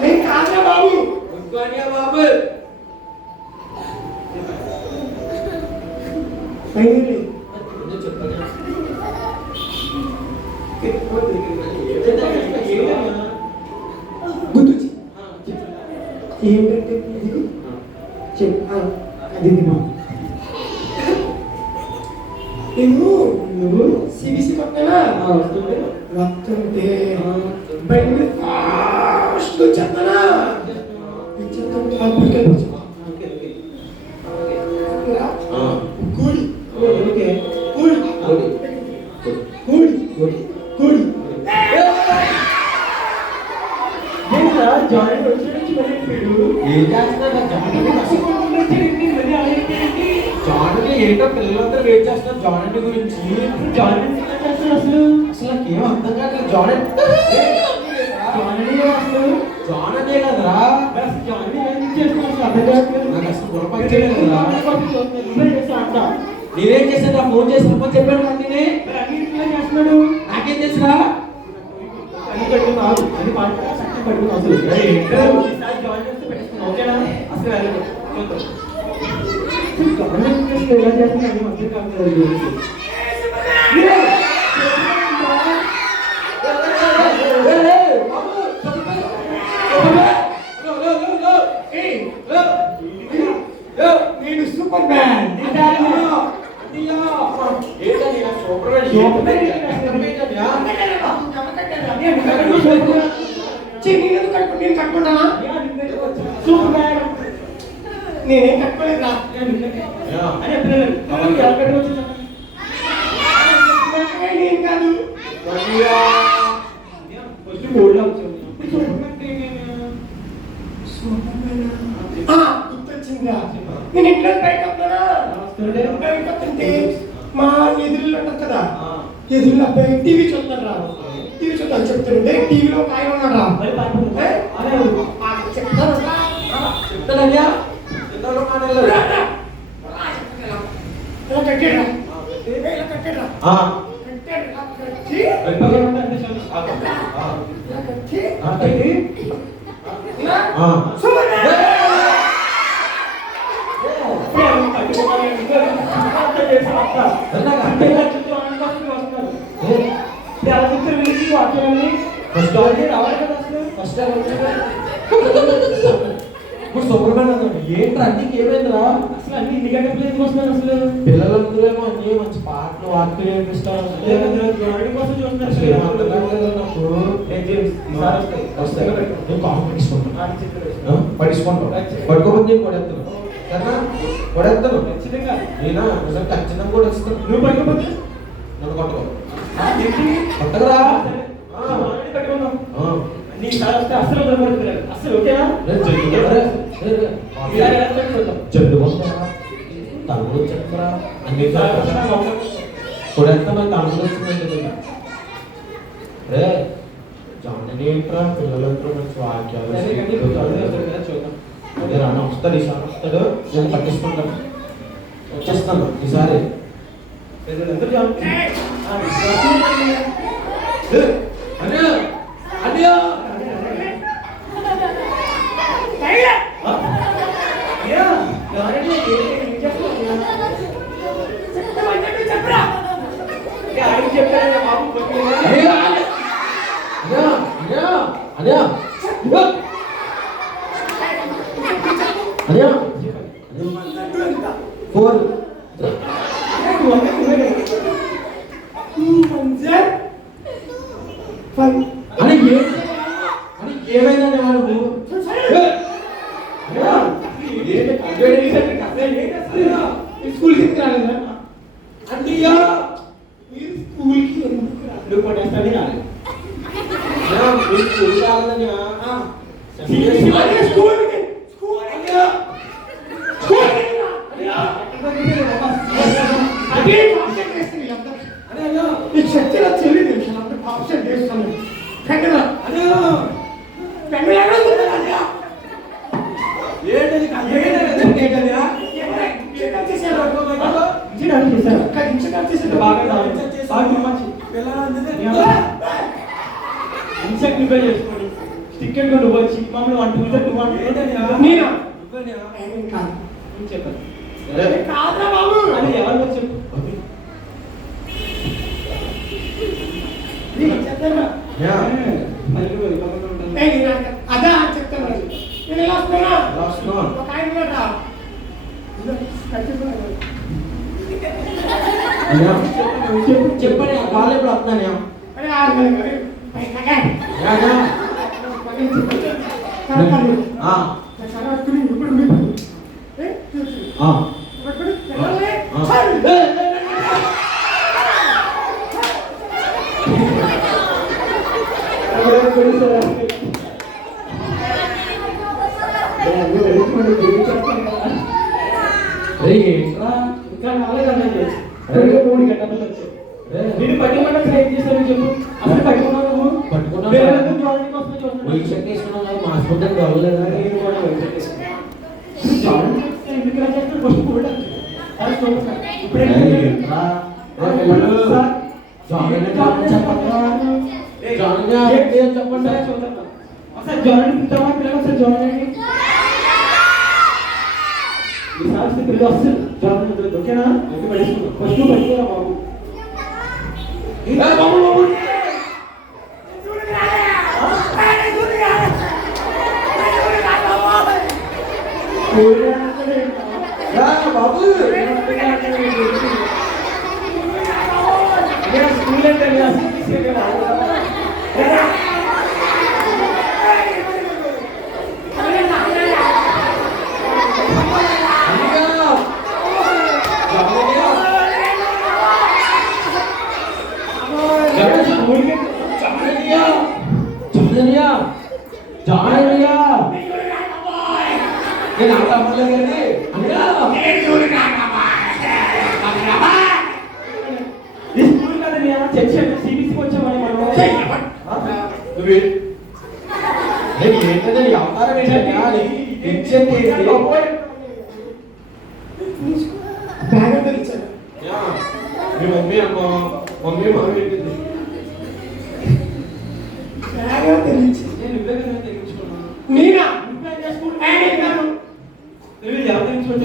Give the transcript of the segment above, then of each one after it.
నేను కాదా బాబు బాబు గుర్తొచ్చి ఏంటంటే అది నువ్వు సిబిసి కొట్టనా వస్తుంటే బండి ఫాస్ట్ వచ్చేస్తానా కూడి కూడి కూడి కూడి జాయిన్ జాయిన్ ఏంటో పిల్లలందరూ వెయిట్ చేస్తున్నారు జాయిన్ గురించి. జాయిన్ చేస్తారు అసలు అసలు నాకేం అర్థం కాదు. జాయిన్ అసలు జాయిన్ అదే కదరా జాయిన్ చేస్తున్నాను అర్థం కాదు. నాకు అసలు గుణపరిచయం కదరా. నేనేం చేశాను ఫోన్ చేసినప్పుడు చెప్పాను కానీ నేనే చేస్తున్నాడు నాకేం చేసినా నేను సూపర్ మ్యాన్ నేనేం కట్టుకోలేదురా కాదు గుర్తొచ్చిందా నేను ఇంట్లో పైకొస్తుంటే మా ఎదురులో ఉంటుంది కదా ఎదురులో అబ్బాయి టీవీ చూస్తాను రా టీవీ చూద్దాం చెప్తాను టీవీలో ఒక ఆయన ఉన్నాడు రా చెప్తానయ్యా ఇప్పుడు సూపర్మెన్ అన్నాడు ఏంటి అన్నికి ఏమైందిరా అసలు అన్ని ఇంటికంటే ప్లేస్ వస్తున్నారు అసలు పిల్లలందరేమో అన్ని మంచి పాటలు వార్తలు నేర్పిస్తారు పట్టించుకుంటాం పట్టుకోపోతే కొడేస్తాను కదా కొడేస్తాను ఖచ్చితంగా నేనా నిజంగా ఖచ్చితంగా కూడా వస్తాను నువ్వు పట్టుకోపోతే నన్ను కొట్టవు కొట్టగరా నీ వస్తే అసలు అసలు ఓకేనా చెడ్డు తమ్ముడు చెప్పరా అన్ని కొడేస్తా మరి తమ్ముడు వచ్చిందంటే రే జాయిన్ ఏంట్రా పిల్లలంతా మంచి వాక్యాలు రాను వస్తాడు ఈసారి వస్తాడు నేను పట్టించుకుంటాను వచ్చేస్తాను ఈసారి ఏమైందండి వాడు స్కూల్కి ఎందుకు రాలేదా అంటీయా మీరు స్కూల్కి ఎందుకు పడేస్తాను రాలేదు స్కూల్ రాలేదని శక్తిలో తెలియదు ఆప్షన్ చేస్తాను బాగా ఇన్సెక్ట్ ప్రిపేర్ చేసుకోండి. స్టిక్ అండ్ నువ్వు వచ్చి మమ్మల్ని 1 2 2 1 నేనా చెప్పండి. కాదురా బాబు అది ఎవరు వచ్చి చెప్పు. అదా చెప్తాను నేను ఎలా వస్తున్నా ఒక ఆయన ఉన్నాడా? చెప్పండి కాళ్ళు ఎప్పుడు వస్తున్నాను అరే ఆరు ఇంకా రాలేదన్నది 3 గంటలు వచ్చాయి. నేను పట్టుకున్నా ఏం చేస్తాను చెప్పు. అసలు పట్టుకున్నావు నువ్వు చెప్పండి. ఒకసారి జాయిన్ పిలుతావా? పిల్లలు ఒకసారి జాయిన్ అయ్యండి. ఈసారి పిల్లలు వస్తే జాయిన్ అవుతుంది. ఓకేనా? ఫస్ట్ పట్టుకోరా బాబు. బాబు స్కూల్ అంటే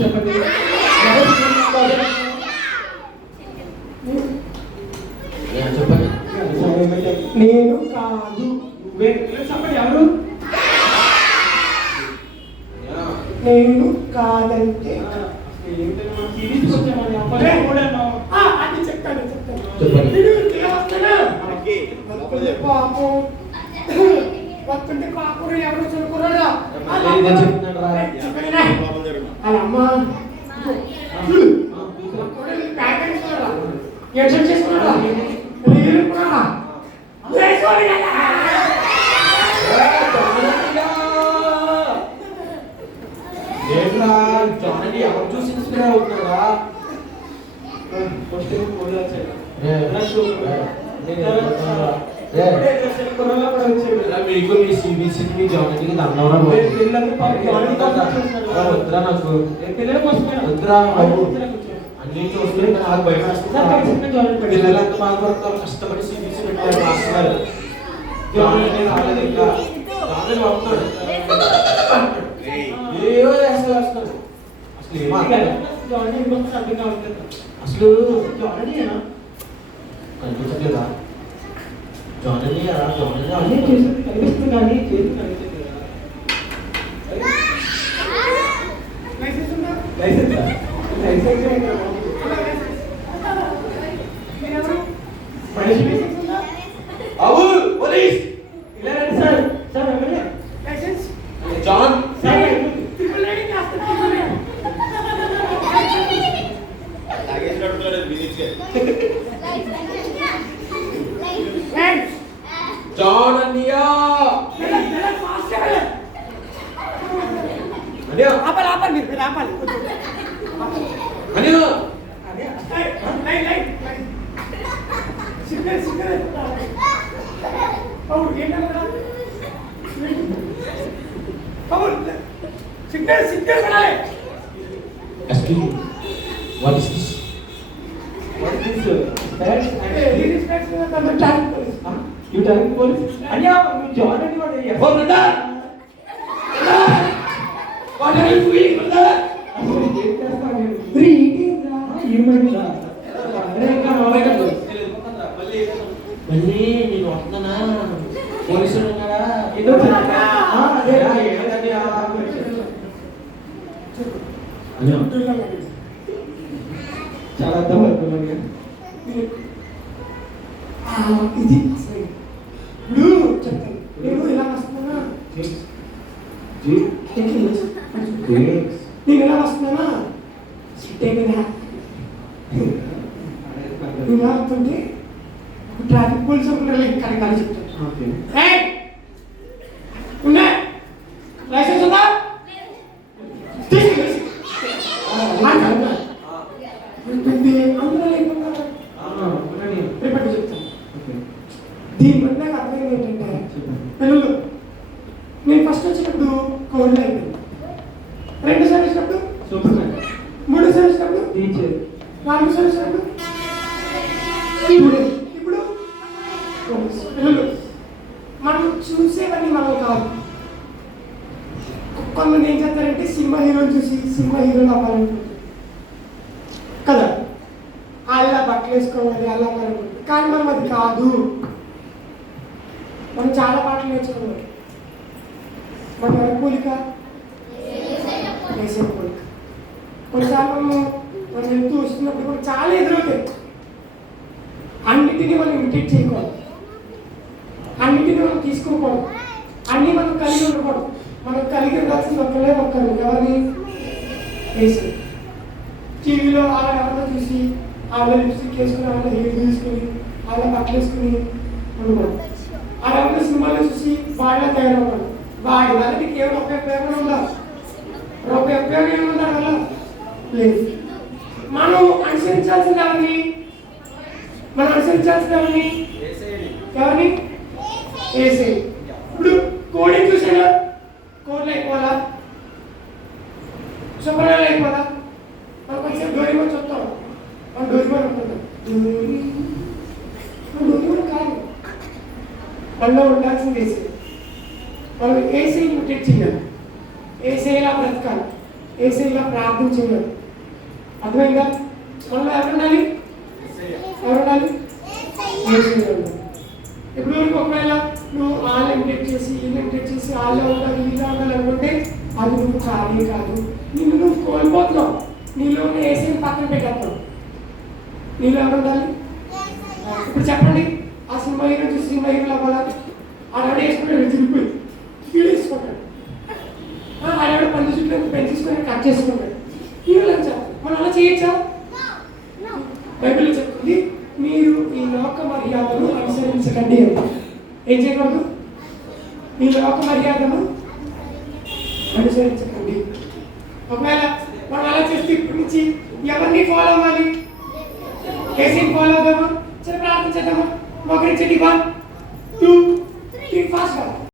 చెప్పండి. నేను కాదు. చెప్పండి ఎవరు? నేను కాదంటే అది చెప్తాను పాపం వస్తుంటే పాపం ఎవరు చదువుకున్నాడా అలా అమ్మ ఎక్షన్ చేసుకున్నాడా ఎవరు చూసి ఇన్స్పైర్ అవుతున్నారా? మీకు మీ సిబిసి మీ జాయినింగ్ అన్నవరా వద్దురా నాకు వద్దురా అన్ని చూస్తే నాకు భయం పిల్లలంతా బాధపడతారు. కష్టపడి సిబిసి పెట్టారు మాస్టర్ జాయినింగ్ రాలేదు ఇంకా జాయినింగ్ అవుతున్నాడు. ఏవో అసలు అసలు కనిపించట్లేదా? జాన్ జాన్ అన్నయ్య ఆపాలి ఆపాలి మీరు ఆపాలి అన్నయ్య సిగ్నల్ సిగ్నల్ అవును ఏంటన్నా అవును సిగ్నల్ సిగ్నల్ కొనాలి. Excuse me. What is this? What is this? You నువ్వు ట్రాఫిక్ పోలీస్ అయ్యా నువ్వు జాన్ అని వాడు ఓ brother what are you doing brother ఏం చేస్తావు నేను? రీడింగ్ రా ఏమైందా? అరే ఇంకా నవ్వే కదా. మళ్ళీ నేను వస్తున్నానా పోలీసులు ఉన్నారా ఏదో చెప్పా. అదే ఏదండి అయ్యో చాలా అర్థమవుతుంది. ఇది అసలు ఇప్పుడు చెప్తాను నేను ఎలా వస్తున్నానా నేను ఎలా వస్తున్నానా నువ్వు ఎలా వస్తుంటే ట్రాఫిక్ పోలీస్ ఒకటి ఇక్కడ కలిసి చెప్తాను ఓకే. ఏయ్! ఉందా లైసెన్స్ ఉందా తీసుకెళ్ళి అందులో లేకుండా రేపటి చెప్తాను ఓకే. దీని వల్ల నాకు అర్థమైంది ఏంటంటే పిల్లలు నేను ఫస్ట్ వచ్చినప్పుడు కోవిడ్ అయిపోయింది, రెండోసారి వచ్చినప్పుడు సూపర్ మ్యాన్. మూడోసారి వచ్చినప్పుడు టీచర్. నాలుగోసారి వచ్చినప్పుడు స్టూడెంట్. ఇప్పుడు పిల్లలు మనం చూసేవన్నీ మనం కాదు. కొంతమంది ఏం చేస్తారంటే సినిమా హీరోలు చూసి సినిమా హీరోలు అవ్వాలనుకుంటారు కదా, అలా బట్టలు వేసుకోవాలి అలా అవ్వాలనుకుంటారు. కానీ మనం అది కాదు. మనం చాలా పాటలు నేర్చుకున్నాం. మన ఎవరి పోలిక వేసే పోలిక. కొన్నిసార్లు మనం వెళ్తూ వస్తున్నప్పుడు కూడా చాలా ఎదురవుతాయి. అన్నిటినీ మనం ఇమిటేట్ చేయకూడదు, అన్నిటినీ మనం తీసుకోకూడదు, అన్నీ మనం కలిగి ఉండకూడదు. మనం కలిగి ఉండాల్సింది ఒక్కలే ఒక్కరు, ఎవరిని వేసి టీవీలో వాళ్ళ ఎవరితో చూసి వాళ్ళ లిప్స్టిక్ వేసుకుని వాళ్ళ హెయిర్ తీసుకుని వాళ్ళ బట్టలు వేసుకుని ఉండకూడదు. వాళ్ళ ఎవరిని సినిమాలో చూసి బాగా తయారవ్వకూడదు. వాడి వాళ్ళకి కేవలం ఒక ఉపయోగం ఉండాలి, ఒక ఉపయోగం ఏముండాలి వల్ల లేదు. మనం అనుసరించాల్సింది ఎవరిని? మనం అనుసరించాల్సింది ఎవరిని? ఎవరిని? ఏసే. ఇప్పుడు కోడిని చూసానా, కోడ్లు అయిపోవాలా, శుభ్రాలు అయిపోవాలా? మనం కొంచెం డోరీమని చూస్తాం, మనం డోరీమని అనుకుంటాం. డోరీమని కాదు, మనలో ఉండాల్సింది ఏసే. మనం ఏసే ఇమిటేట్ చేయాలి, ఏసేలా బ్రతకాలి, ఏసేలా ప్రార్థన చేయాలి. అర్థమైందా? మనలో ఎవరు ఉండాలి? ఎవరు ఉండాలి? ఏసే ఉండాలి. ఇప్పుడు ఒకవేళ నువ్వు వాళ్ళు ఇమిటేట్ చేసి వీళ్ళు ఇమిటేట్ చేసి వాళ్ళే ఉండాలి వీళ్ళే ఉండాలి అనుకుంటే అది నువ్వు కాదే కాదు. నిన్ను నువ్వు కోల్పోతున్నావు, నీలో ఉన్న ఏసీని పక్కన పెట్టేస్తావు. నీలో ఎవరు ఉండాలి? ఇప్పుడు చెప్పండి, ఆ సినిమా హీరో చూసి సినిమా హీరోలు అవ్వాలా? ఆడవాడు వేసుకుంటాడు, తిరిగిపోయి వీడు వేసుకుంటాడు, ఆడవాడు పంది చుట్టూ పెంచేసుకొని కట్ చేసుకుంటాడు. హీరోలు అని చెప్పాలి. మనం అలా చేయొచ్చా? బైబిల్ చెప్తుంది మీరు ఈ లోక మర్యాదను అనుసరించకండి అని. ఏం చేయకూడదు? ఈ లోక మర్యాదను అనుసరించకండి. ఒకవేళ మనం అలా చేస్తే ఇప్పటి నుంచి ఎవరిని ఫాలో అవ్వాలి? కేసీని ఫాలో అవుదామా? సరే ప్రార్థన చేద్దామా? ఒకరించండి 1 2 3 ఫాస్ట్ గా